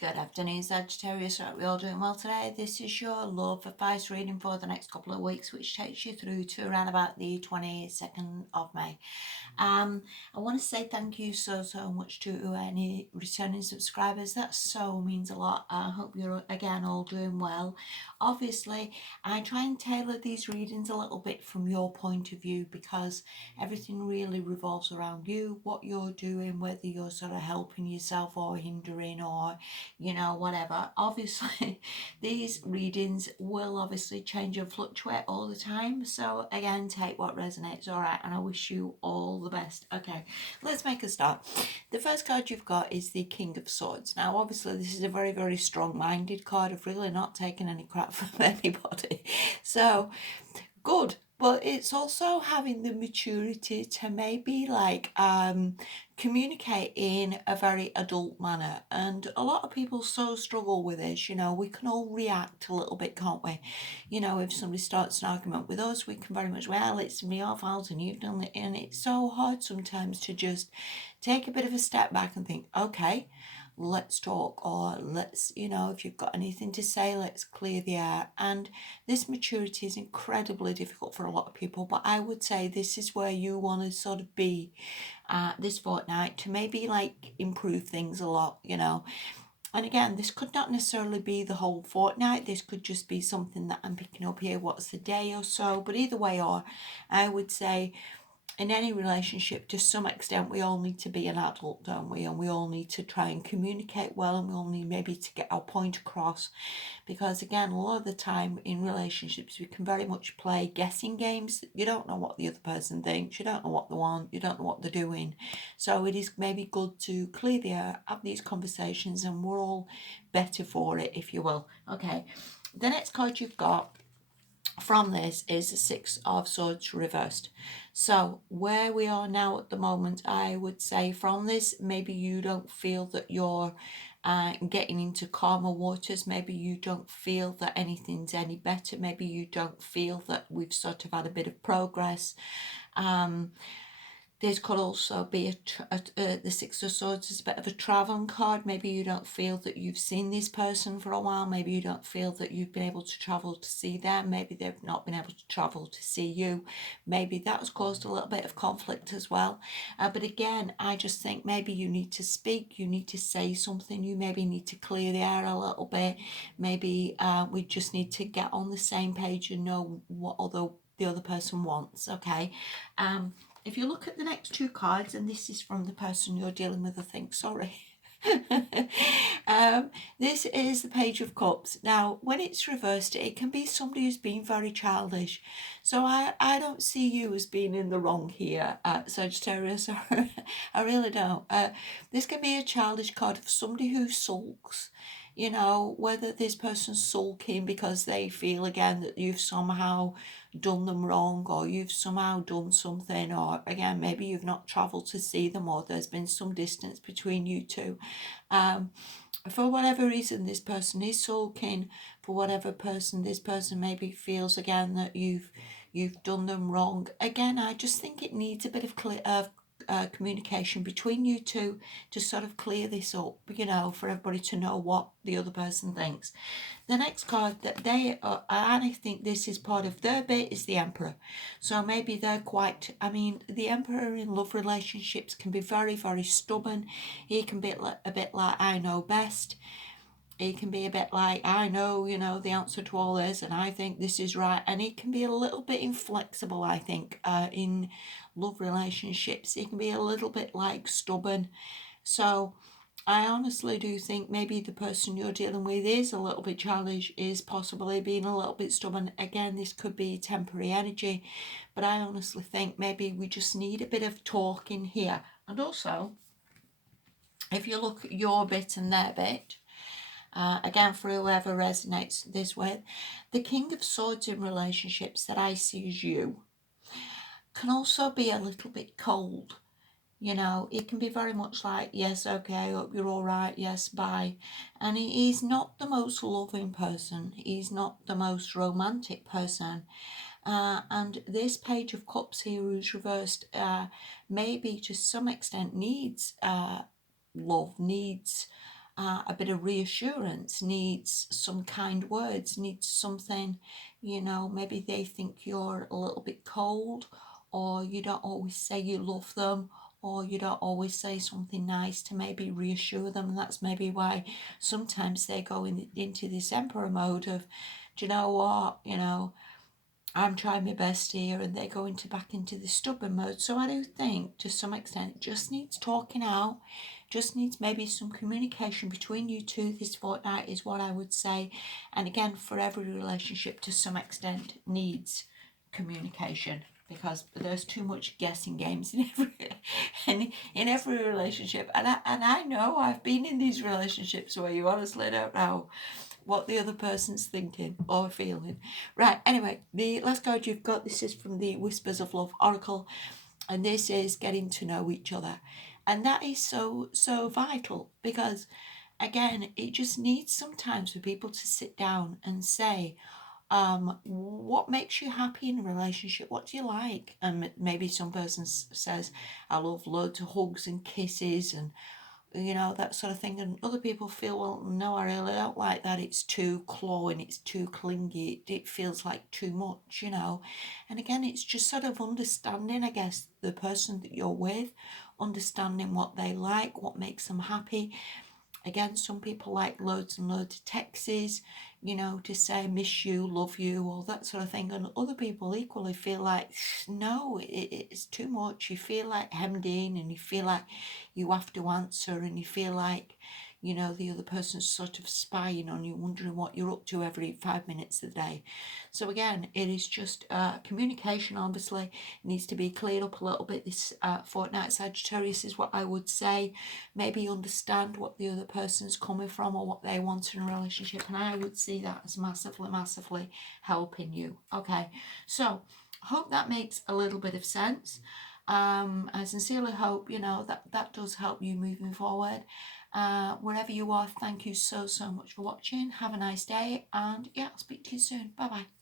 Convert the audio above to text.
Good afternoon, Sagittarius. Right, we all doing well today. This is your love advice reading for the next couple of weeks, which takes you through to around about the 22nd of May. I want to say thank you so much to any returning subscribers. That so means a lot. I hope you're again all doing well. Obviously, I try and tailor these readings a little bit from your point of view because everything really revolves around you, what you're doing, whether you're sort of helping yourself or hindering or whatever. Obviously, these readings will obviously change and fluctuate all the time. So again, take what resonates, all right? And I wish you all the best. Okay, let's make a start. The first card you've got is the King of Swords. Now, obviously, this is a very strong-minded card. I've really not taken any crap from anybody. So, good. But it's also having the maturity to maybe communicate in a very adult manner. And a lot of people so struggle with this. We can all react a little bit, can't we? If somebody starts an argument with us, we can very much, well, it's me your fault and you've done it. And it's so hard sometimes to just take a bit of a step back and think, okay, let's talk, or let's, if you've got anything to say, let's clear the air. And this maturity is incredibly difficult for a lot of people, but I would say this is where you want to sort of be this fortnight to maybe improve things a lot. And again, this could not necessarily be the whole fortnight. This could just be something that I'm picking up here, what's the day or so. But either way, or I would say in any relationship, to some extent, we all need to be an adult, don't we? And we all need to try and communicate well, and we all need maybe to get our point across. Because again, a lot of the time in relationships, we can very much play guessing games. You don't know what the other person thinks, you don't know what they want, you don't know what they're doing. So it is maybe good to clear the air, have these conversations, and we're all better for it, if you will. Okay, the next card you've got from this is the Six of Swords reversed. So where we are now at the moment, I would say from this, maybe you don't feel that you're getting into calmer waters. Maybe you don't feel that anything's any better. Maybe you don't feel that we've sort of had a bit of progress. This could also be the Six of Swords is a bit of a traveling card. Maybe you don't feel that you've seen this person for a while. Maybe you don't feel that you've been able to travel to see them. Maybe they've not been able to travel to see you. Maybe that has caused a little bit of conflict as well. But again, I just think maybe you need to speak. You need to say something. You maybe need to clear the air a little bit. Maybe we just need to get on the same page and know what the other person wants. Okay. If you look at the next two cards, and this is from the person you're dealing with, I think, sorry. This is the Page of Cups. Now, when it's reversed, it can be somebody who's been very childish. So I don't see you as being in the wrong here, Sagittarius. I really don't. This can be a childish card of somebody who sulks. Whether this person's sulking because they feel again that you've somehow done them wrong, or you've somehow done something, or again maybe you've not travelled to see them, or there's been some distance between you two. For whatever reason this person is sulking, for whatever person this person maybe feels again that you've done them wrong. Again, I just think it needs a bit of communication between you two to sort of clear this up, for everybody to know what the other person thinks. The next card that they are, and I think this is part of their bit, is the Emperor. So maybe they're the Emperor in love relationships can be very stubborn. He can be a bit like, I know best. He can be a bit like, I know, the answer to all this, and I think this is right. And he can be a little bit inflexible, I think, in love relationships. He can be a little bit stubborn. So I honestly do think maybe the person you're dealing with is a little bit childish, is possibly being a little bit stubborn. Again, this could be temporary energy, but I honestly think maybe we just need a bit of talking here. And also, if you look at your bit and their bit, again, for whoever resonates this with, the King of Swords in relationships that I see as you can also be a little bit cold. It can be very much like, yes, okay, hope you're all right, yes, bye. And he's not the most loving person. He's not the most romantic person. And this Page of Cups here who's reversed maybe to some extent needs love, needs a bit of reassurance, needs some kind words, needs something, you know, maybe they think you're a little bit cold, or you don't always say you love them, or you don't always say something nice to maybe reassure them. And that's maybe why sometimes they go into this emperor mode of, do you know what, you know, I'm trying my best here, and they go back into the stubborn mode. So I do think to some extent it just needs talking out, just needs maybe some communication between you two this fortnight is what I would say. And again, for every relationship to some extent needs communication, because there's too much guessing games in every relationship. And I know I've been in these relationships where you honestly don't know what the other person's thinking or feeling. Right, anyway, the last card you've got, this is from the Whispers of Love Oracle, and this is getting to know each other. And that is so vital, because again, it just needs sometimes for people to sit down and say, what makes you happy in a relationship? What do you like? And maybe some person says, I love loads of hugs and kisses and, you know, that sort of thing. And other people feel, well, no, I really don't like that. It's too clawing, it's too clingy, it feels like too much, you know. And again, it's just sort of understanding, I guess, the person that you're with, understanding what they like, what makes them happy. Again, some people like loads and loads of texts, you know, to say miss you, love you, all that sort of thing. And other people equally feel like, no, it's too much. You feel like hemmed in, and you feel like you have to answer, and you feel like, you know, the other person's sort of spying on you, wondering what you're up to every 5 minutes of the day. So again, it is just communication, obviously, needs to be cleared up a little bit this fortnight. Sagittarius is what I would say. Maybe understand what the other person's coming from or what they want in a relationship. And I would see that as massively helping you. Okay, so hope that makes a little bit of sense. I sincerely hope, you know, that does help you moving forward. Wherever you are, thank you so much for watching. Have a nice day, and yeah, I'll speak to you soon. Bye bye.